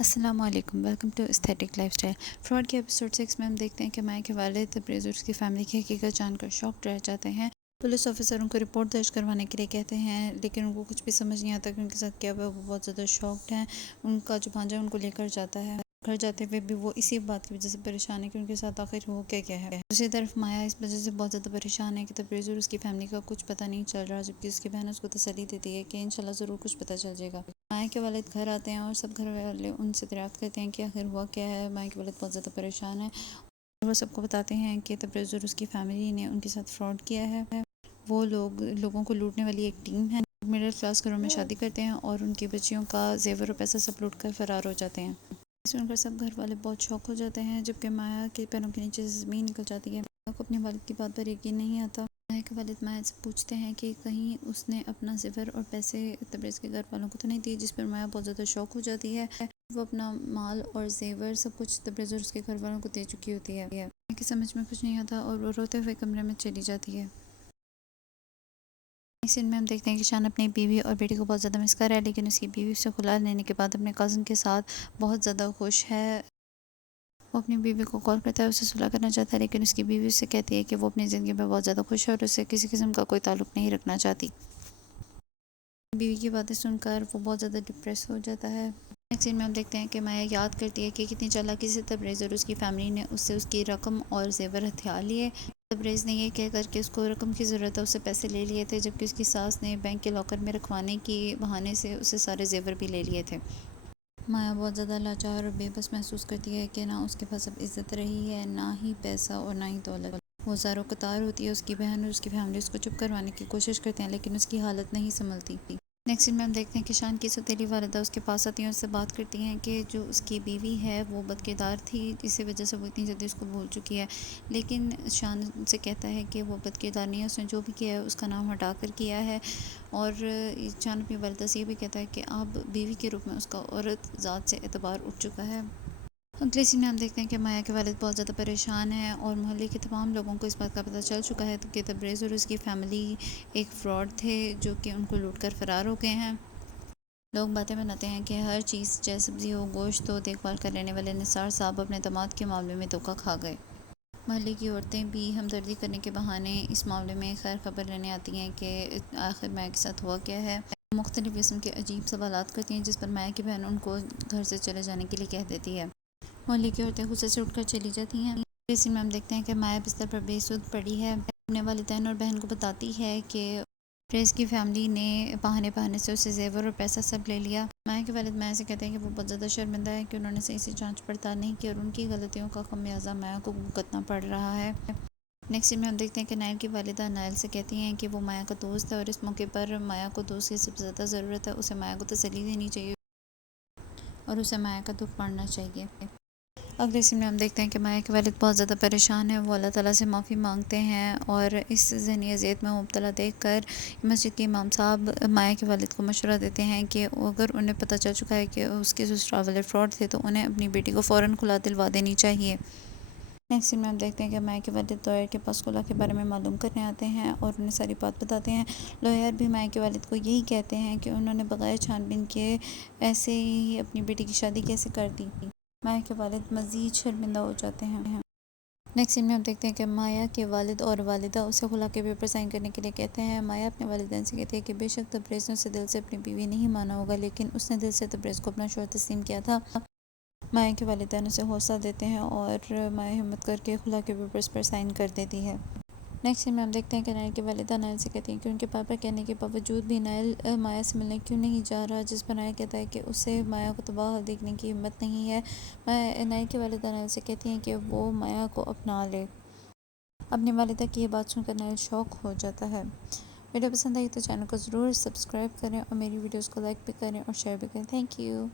السلام علیکم، welcome to aesthetic life style. Fraud کے ایپیسوڈ 6 میں ہم دیکھتے ہیں کہ مائع کے والد تبریز اور اس کی فیملی کی حقیقت جان کر شاکڈ رہ جاتے ہیں۔ پولیس آفیسر ان کو رپورٹ درج کروانے کے لیے کہتے ہیں، لیکن ان کو کچھ بھی سمجھ نہیں آتا کہ ان کے ساتھ کیا ہوا ہے۔ وہ بہت زیادہ شاکڈ ہیں۔ ان کا جو بھانجا ان کو لے کر جاتا ہے، گھر جاتے ہوئے بھی وہ اسی بات کی وجہ سے پریشان ہے کہ ان کے ساتھ آخر ہو کیا ہے۔ دوسری طرف مائع اس وجہ سے بہت زیادہ پریشان ہے کہ تبریز اور اس کی فیملی کا کچھ پتہ نہیں چل رہا، جبکہ اس کی بہن اس کو تسلی دیتی ہے کہ انشاءاللہ ضرور کچھ پتہ چل جائے گا۔ مائع کے والد گھر آتے ہیں اور سب گھر والے ان سے دریافت کرتے ہیں کہ آخر ہوا کیا ہے۔ مائع کے والد بہت زیادہ پریشان ہیں اور وہ سب کو بتاتے ہیں کہ تبریز اور اس کی فیملی نے ان کے ساتھ فراڈ کیا ہے۔ وہ لوگوں کو لوٹنے والی ایک ٹیم ہے۔ مڈل کلاس گھروں میں شادی کرتے ہیں اور ان کی بچیوں کا زیور اور پیسہ سب لوٹ کر فرار ہو جاتے ہیں۔ سن کر سب گھر والے بہت شوق ہو جاتے ہیں، جبکہ مائع کے پیروں کے نیچے سے زمین نکل جاتی ہے۔ مائع کو اپنے والد کی بات پر یقین نہیں آتا۔ مائع کے والد مائع سے پوچھتے ہیں کہ کہیں اس نے اپنا زیور اور پیسے تبریز کے گھر والوں کو تو نہیں دیے، جس پر مائع بہت زیادہ شوق ہو جاتی ہے۔ وہ اپنا مال اور زیور سب کچھ تبریز اور اس کے گھر والوں کو دے چکی ہوتی ہے۔ مائع کی سمجھ میں کچھ نہیں آتا اور وہ روتے ہوئے کمرے میں چلی جاتی ہے۔ اس سین میں ہم دیکھتے ہیں کہ شان اپنی بیوی اور بیٹی کو بہت زیادہ مس کر رہا ہے، لیکن اس کی بیوی سے خلا لینے کے بعد اپنے کزن کے ساتھ بہت زیادہ خوش ہے۔ وہ اپنی بیوی کو کال کرتا ہے، اسے صلح کرنا چاہتا ہے، لیکن اس کی بیوی اسے کہتی ہے کہ وہ اپنی زندگی میں بہت زیادہ خوش ہے اور اسے کسی قسم کا کوئی تعلق نہیں رکھنا چاہتی۔ بیوی کی باتیں سن کر وہ بہت زیادہ ڈپریس ہو جاتا ہے۔ نیکسٹ سین میں ہم دیکھتے ہیں کہ مائع یاد کرتی ہے کہ کتنی چالاکی سے تبریز اور اس کی فیملی نے اس سے اس کی رقم اور زیور ہتھیار لیے۔ تبریز نے یہ کہہ کر کہ اس کو رقم کی ضرورت ہے، اس سے پیسے لے لیے تھے، جبکہ اس کی ساس نے بینک کے لاکر میں رکھوانے کے بہانے سے اسے سارے زیور بھی لے لیے تھے۔ مائع بہت زیادہ لاچار اور بے بس محسوس کرتی ہے کہ نہ اس کے پاس اب عزت رہی ہے، نہ ہی پیسہ اور نہ ہی دولت۔ وہ زاروں قطار ہوتی ہے۔ اس کی بہن اور اس کی فیملی اس کو چپ کروانے کی کوشش کرتے ہیں، لیکن اس کی حالت نہیں سنبھلتی۔ نیکسٹ سین میں ہم دیکھتے ہیں کہ شان کی سوتیلی والدہ اس کے پاس آتی ہیں اور اس سے بات کرتی ہیں کہ جو اس کی بیوی ہے وہ بد کردار تھی، اسی وجہ سے وہ اتنی جلدی اس کو بھول چکی ہے، لیکن شان سے کہتا ہے کہ وہ بد کردار نہیں ہے، اس نے جو بھی کیا ہے اس کا نام ہٹا کر کیا ہے۔ اور شان اپنی والدہ سے یہ بھی کہتا ہے کہ اب بیوی کے روپ میں اس کا عورت ذات سے اعتبار اٹھ چکا ہے۔ اگلے سین میں ہم دیکھتے ہیں کہ مائع کے والد بہت زیادہ پریشان ہیں اور محلے کے تمام لوگوں کو اس بات کا پتہ چل چکا ہے کہ تبریز اور اس کی فیملی ایک فراڈ تھے جو کہ ان کو لوٹ کر فرار ہو گئے ہیں۔ لوگ باتیں بناتے ہیں کہ ہر چیز چاہے سبزی ہو، گوشت ہو، دیکھ بھال کر لینے والے نثار صاحب اپنے داماد کے معاملے میں دھوکہ کھا گئے۔ محلے کی عورتیں بھی ہمدردی کرنے کے بہانے اس معاملے میں خیر خبر لینے آتی ہیں کہ آخر مائع کے ساتھ ہوا کیا ہے۔ مختلف قسم کے عجیب سوالات کرتی ہیں، جس پر مائع کی بہن ان کو گھر سے چلے جانے کے لیے کہہ دیتی ہے۔ محلے کی عورتیں غصے سے اٹھ کر چلی جاتی ہیں۔ اسی میں ہم دیکھتے ہیں کہ مائع بستر پر بے سود پڑی ہے۔ اپنے والدین اور بہن کو بتاتی ہے کہ تبریز کی فیملی نے بہانے سے اسے زیور اور پیسہ سب لے لیا۔ مائع کے والد مائع سے کہتے ہیں کہ وہ بہت زیادہ شرمندہ ہے کہ انہوں نے صحیح سے جانچ پڑتال نہیں کی اور ان کی غلطیوں کا خمیازہ مائع کو بھگتنا پڑ رہا ہے۔ نیکسٹ سین میں ہم دیکھتے ہیں کہ نائل کی والدہ نائل سے کہتی ہیں کہ وہ مائع کا دوست ہے اور اس موقع پر مائع کو دوست کی سب سے زیادہ ضرورت ہے، اسے مائع کو تسلی دینی چاہیے اور اسے مائع کا دکھ بانٹنا چاہیے۔ اگلے سین میں ہم دیکھتے ہیں کہ مائع کے والد بہت زیادہ پریشان ہیں۔ وہ اللہ تعالیٰ سے معافی مانگتے ہیں اور اس ذہنی اذیت میں مبتلا دیکھ کر مسجد کے امام صاحب مائع کے والد کو مشورہ دیتے ہیں کہ اگر انہیں پتہ چل چکا ہے کہ اس کے سسرال والے فراڈ تھے تو انہیں اپنی بیٹی کو فوراً خلا دلوا دینی چاہیے۔ نیکسٹ سین میں ہم دیکھتے ہیں کہ مائع کے والد لوئر کے پاس خلا کے بارے میں معلوم کرنے آتے ہیں اور انہیں ساری بات بتاتے ہیں۔ لوئر بھی مائع کے والد کو یہی کہتے ہیں کہ انہوں نے بغیر چھان بین کے ایسے ہی اپنی بیٹی کی شادی کیسے کر دی۔ مائع کے والد مزید شرمندہ ہو جاتے ہیں۔ نیکسٹ سین میں ہم دیکھتے ہیں کہ مائع کے والد اور والدہ اسے خلا کے پیپر سائن کرنے کے لیے کہتے ہیں۔ مائع اپنے والدین سے کہتی ہے کہ بے شک تبریز نے اسے دل سے اپنی بیوی نہیں مانا ہوگا، لیکن اس نے دل سے تبریز کو اپنا شوہر تسلیم کیا تھا۔ مائع کے والدین اسے حوصلہ دیتے ہیں اور مائع ہمت کر کے خلا کے پیپرز پر سائن کر دیتی ہے۔ نیکسٹ سین میں ہم دیکھتے ہیں کہ نائل کی والدہ نائل سے کہتی ہیں کہ ان کے بار بار کہنے کے باوجود بھی نائل مائع سے ملنے کیوں نہیں جا رہا، جس پر نائل کہتا ہے کہ اسے مائع کو تباہ دیکھنے کی ہمت نہیں ہے۔ نائل کی والدہ نائل سے کہتی ہیں کہ وہ مائع کو اپنا لے۔ اپنی والدہ کی یہ بات سن کر نائل شوک ہو جاتا ہے۔ ویڈیو پسند آئی تو چینل کو ضرور سبسکرائب کریں اور میری ویڈیوز کو لائک بھی کریں اور شیئر بھی کریں۔ Thank you.